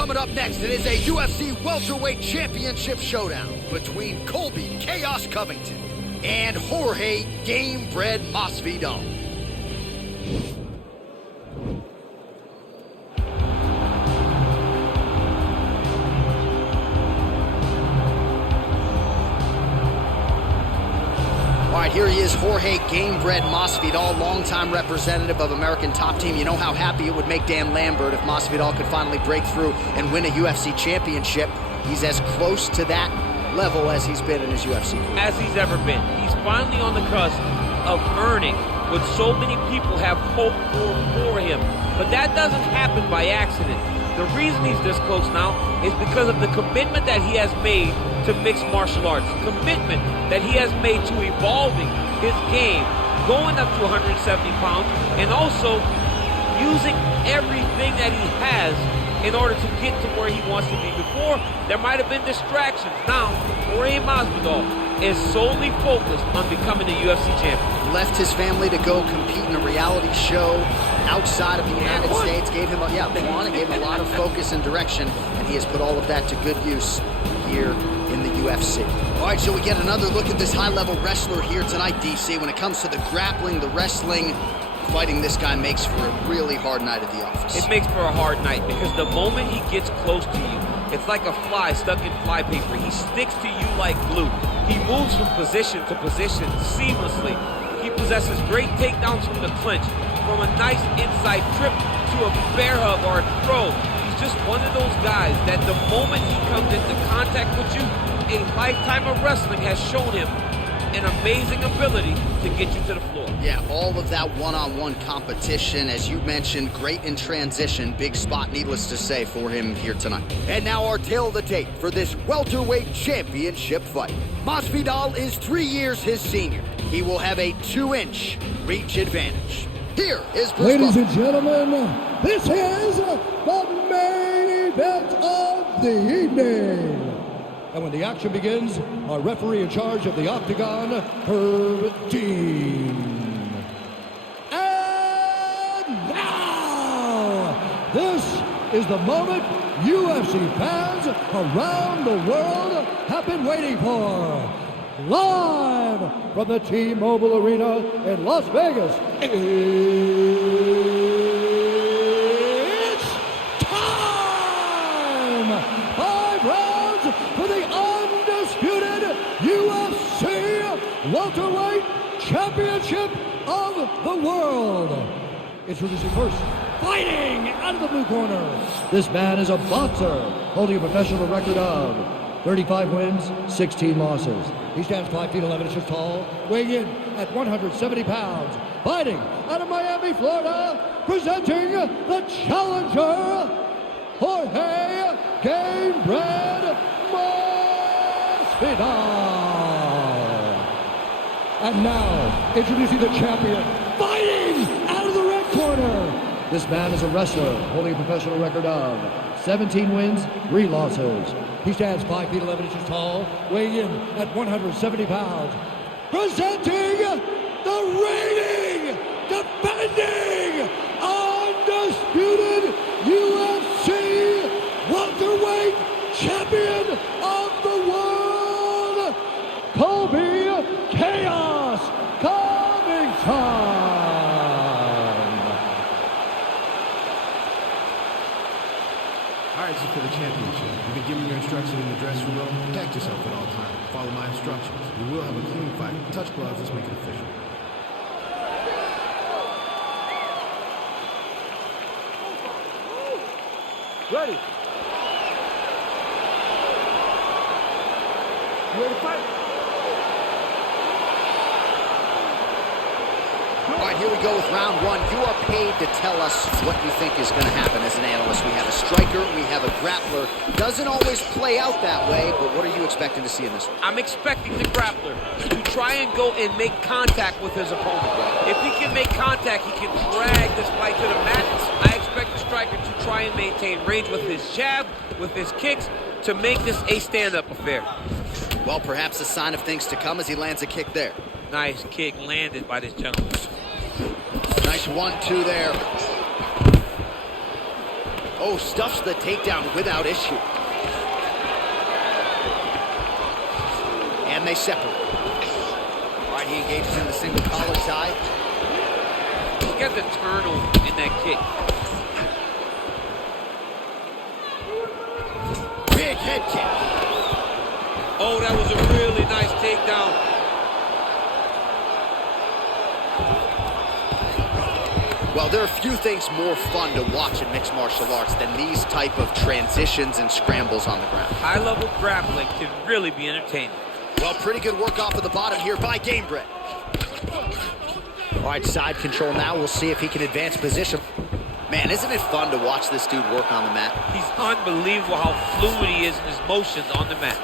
Coming up next, it is a UFC Welterweight Championship showdown between Colby Chaos Covington and Jorge Gamebred Masvidal. All right, here he is, Jorge Gamebred Masvidal, longtime representative of American Top Team. You know how happy it would make Dan Lambert if Masvidal could finally break through and win a UFC championship. He's as close to that level as he's been in his UFC career. As he's ever been. He's finally on the cusp of earning what so many people have hoped for him. But that doesn't happen by accident. The reason he's this close now is because of the commitment that he has made to mixed martial arts, commitment that he has made to evolving his game, going up to 170 pounds, and also using everything that he has in order to get to where he wants to be. Before, there might have been distractions. Now, Jorge Masvidal is solely focused on becoming a UFC champion. Left his family to go compete in a reality show outside of the United States, gave him a lot of focus and direction, and he has put all of that to good use here in the UFC. All right, so we get another look at this high-level wrestler here tonight, DC. When it comes to the grappling, the wrestling, fighting this guy makes for a really hard night at the office. It makes for a hard night because the moment he gets close to you, it's like a fly stuck in flypaper. He sticks to you like glue. He moves from position to position seamlessly. He possesses great takedowns from the clinch, from a nice inside trip to a bear hug or a throw. He's just one of those guys that the moment he comes into contact with you, a lifetime of wrestling has shown him an amazing ability to get you to the floor. Yeah, all of that one-on-one competition, as you mentioned, great in transition. Big spot, needless to say, for him here tonight. And now our tale of the tape for this welterweight championship fight. Masvidal is 3 years his senior. He will have a 2-inch reach advantage. Here is Bruce Ladies Buffer. and gentlemen, this is the main event of the evening. And when the action begins, our referee in charge of the Octagon, Herb Dean. And now, this is the moment UFC fans around the world have been waiting for. Live from the T-Mobile Arena in Las Vegas, it's time! 5 rounds for the undisputed UFC Welterweight Championship of the World. Introducing first, fighting out of the blue corner. This man is a boxer, holding a professional record of 35 wins, 16 losses. He stands 5 feet 11 inches tall, weighing in at 170 pounds. Fighting out of Miami, Florida, presenting the challenger, Jorge Gamebred Masvidal. And now, introducing the champion, fighting out of the red corner. This man is a wrestler, holding a professional record of 17 wins, 3 losses. He stands 5 feet 11 inches tall, weighing in at 170 pounds. Presenting the reigning, defending, undisputed UFC welterweight champion of the world, Colby Chaos Covington. All right, this is for the championship. You've been giving your instructions in the dressing room. Protect yourself at all times. Follow my instructions. We will have a clean fight. Touch gloves. Let's make it official. Ready. You ready to fight? All right, here we go with round 1. You are paid to tell us what you think is going to happen as an analyst. We have a striker, we have a grappler. Doesn't always play out that way, but what are you expecting to see in this one? I'm expecting the grappler to try and go and make contact with his opponent. If he can make contact, he can drag this fight to the mat. I expect the striker to try and maintain range with his jab, with his kicks, to make this a stand-up affair. Well, perhaps a sign of things to come as he lands a kick there. Nice kick landed by this gentleman. Nice 1-2 there. Oh, stuffs the takedown without issue. And they separate. All right, he engages in the single collar tie. Look at the turnover in that kick. Big head kick. Oh, that was a really nice takedown. Well, there are few things more fun to watch in mixed martial arts than these type of transitions and scrambles on the ground. High-level grappling can really be entertaining. Well, pretty good work off of the bottom here by Gamebred. All right, side control now. We'll see if he can advance position. Man, isn't it fun to watch this dude work on the mat? He's unbelievable how fluid he is in his motions on the mat.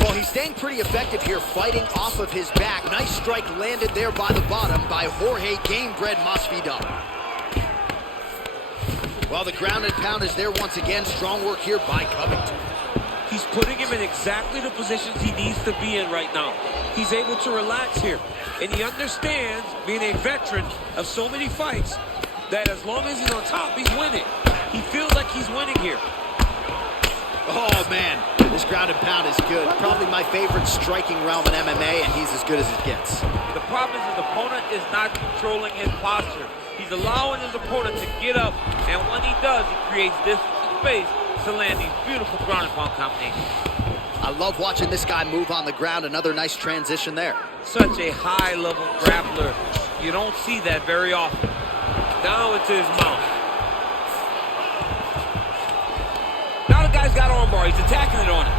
Well, he's staying pretty effective here, fighting off of his back. Nice strike landed there by the bottom by Jorge Gamebred Masvidal. Well, the ground and pound is there once again. Strong work here by Covington. He's putting him in exactly the positions he needs to be in right now. He's able to relax here. And he understands, being a veteran of so many fights, that as long as he's on top, he's winning. He feels like he's winning here. Oh, man, this ground and pound is good. Probably my favorite striking realm in MMA, and he's as good as it gets. The problem is his opponent is not controlling his posture. He's allowing his opponent to get up, and when he does, he creates this space to land these beautiful ground and pound combinations. I love watching this guy move on the ground. Another nice transition there. Such a high-level grappler. You don't see that very often. Down into his mouth. Now the guy's got armbar. He's attacking it on him.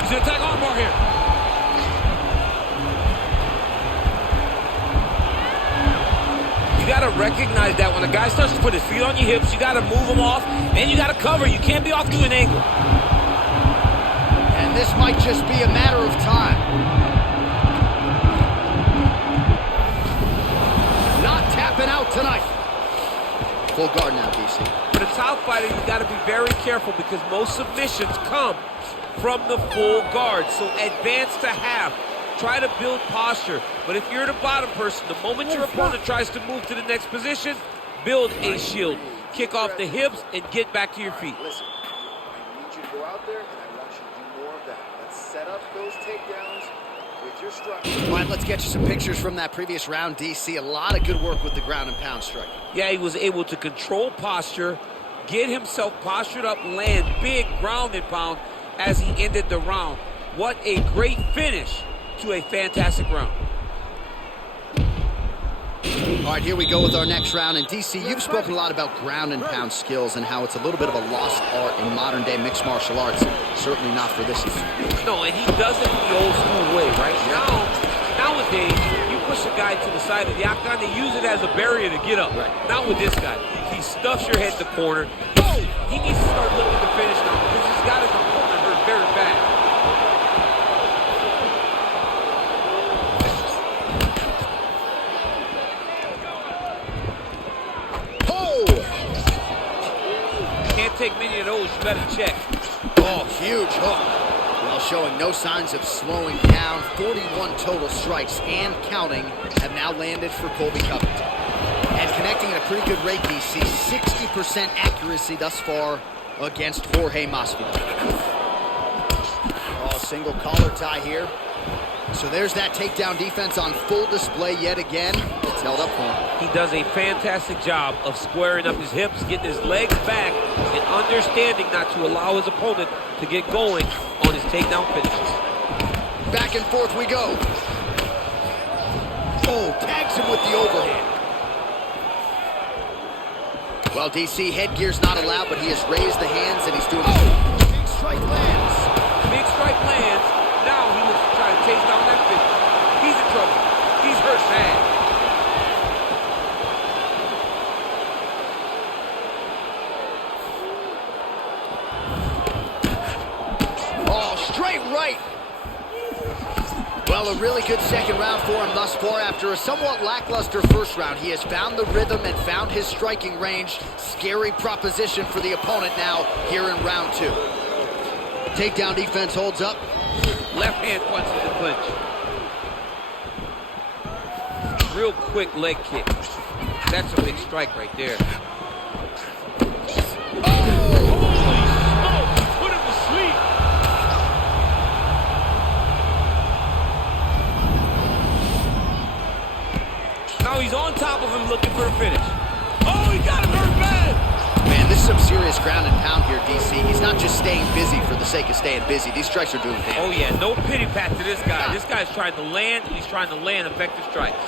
He's going to attack armbar here. You got to recognize that when a guy starts to put his feet on your hips, you got to move him off, and you got to cover. You can't be off to an angle. And this might just be a matter of time. Not tapping out tonight. Full guard now, DC. For the top fighter, you got to be very careful because most submissions come from the full guard. So advance to half. Try to build posture. But if you're the bottom person, the moment your opponent tries to move to the next position, build a shield. Kick off the hips and get back to your feet. Listen, I need you to go out there, and I want you to do more of that. Let's set up those takedowns with your structure. All right, let's get you some pictures from that previous round, DC. A lot of good work with the ground and pound strike. Yeah, he was able to control posture, get himself postured up, land big ground and pound as he ended the round. What a great finish to a fantastic round. All right, here we go with our next round. And DC, you've spoken a lot about ground and pound skills and how it's a little bit of a lost art in modern day mixed martial arts. Certainly not for this event. No, and he does it the old school way, right? Nowadays, you push a guy to the side of the octagon, they use it as a barrier to get up. Right. Not with this guy. He stuffs your head in the corner. He needs to start looking to finish now because he's got his opponent hurt very bad. Take many of those, you better check. Oh, huge hook. Well, showing no signs of slowing down. 41 total strikes and counting have now landed for Colby Covington. And connecting at a pretty good rate, DC. 60% accuracy thus far against Jorge Masvidal. Oh, single collar tie here. So there's that takedown defense on full display yet again. It's held up for him. He does a fantastic job of squaring up his hips, getting his legs back, and understanding not to allow his opponent to get going on his takedown finishes. Back and forth we go. Oh, tags him with the overhand. Well, DC, headgear's not allowed, but he has raised the hands and he's doing big strike lands. Big strike lands. Now he was trying to chase down that finish. He's in trouble. He's hurt bad. Oh, straight right. Well, a really good second round for him thus far. After a somewhat lackluster first round, he has found the rhythm and found his striking range. Scary proposition for the opponent now here in round two. Takedown defense holds up. Left hand punch in the clinch. real quick leg kick. That's a big strike right there. Now he's on top of him looking for a finish. Oh, he got him hurt bad. Man, this is some serious ground and pound here, DC. He's not just staying busy for the sake of staying busy. These strikes are doing damage. Oh, yeah, no pity pat to this guy. This guy's trying to land, and he's trying to land effective strikes.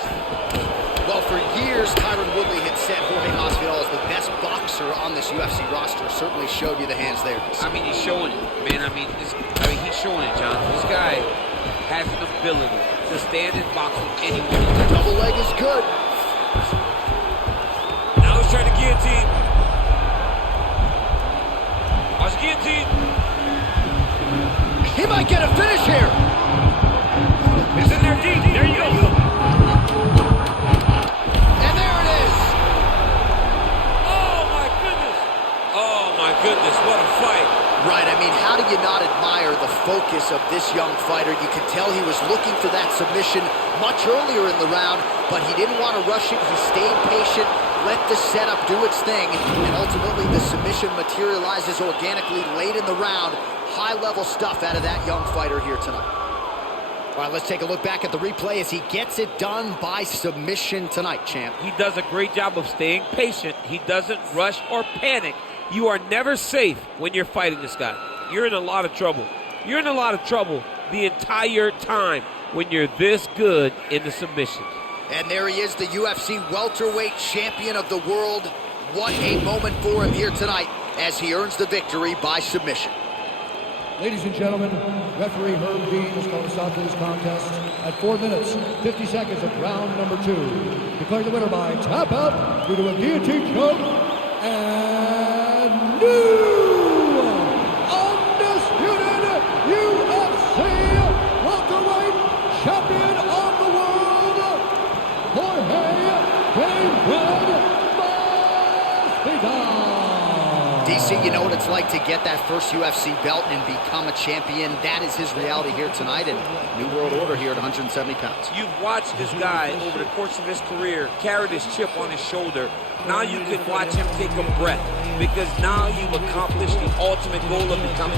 Well, for years, Tyron Woodley had said Jorge Masvidal is the best boxer on this UFC roster. Certainly showed you the hands there. I mean, he's showing it, man. I mean, he's showing it, John. This guy has an ability to stand and box with anyone. Double leg is good. Now he's trying to guillotine. Watch guillotine. He might get a finish here. It's in there deep. There you go. And there it is. Oh, my goodness. Oh, my goodness. What a fight. Right, I mean, how do you not admire the focus of this young fighter? You could tell he was looking for that submission much earlier in the round, but he didn't want to rush it. He stayed patient, let the setup do its thing, and ultimately the submission materializes organically late in the round. High-level stuff out of that young fighter here tonight. All right, let's take a look back at the replay as he gets it done by submission tonight, champ. He does a great job of staying patient. He doesn't rush or panic. You are never safe when you're fighting this guy. You're in a lot of trouble. You're in a lot of trouble the entire time when you're this good in the submissions. And there he is, the UFC welterweight champion of the world. What a moment for him here tonight as he earns the victory by submission. Ladies and gentlemen, referee Herb Dean has called a stop to this contest at 4 minutes, 50 seconds of round number 2. Declared the winner by tap out due to a guillotine choke and new undisputed UFC welterweight champion of the world, Jorge Masvidal. DC, you know what it's like to get that first UFC belt and become a champion. That is his reality here tonight, and new world order here at 170 pounds. You've watched this guy over the course of his career carry this chip on his shoulder. Now you can watch him take a breath because now you've accomplished the ultimate goal of becoming